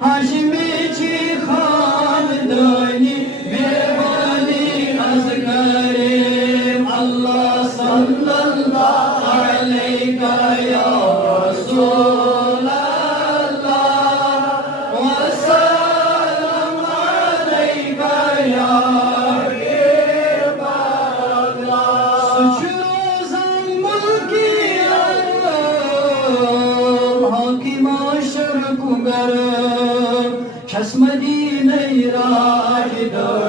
हाशमीची खानदानी मेहरबानी अज करें अल्लाह सल्लल्लाहु अलैका या रसूल अल्लाह व सल्लम अलैका या हबीब अल्लाह सुचरोज़न मुल्की अल्लाह हाकिम अशर कुगर Madine'yi rahidir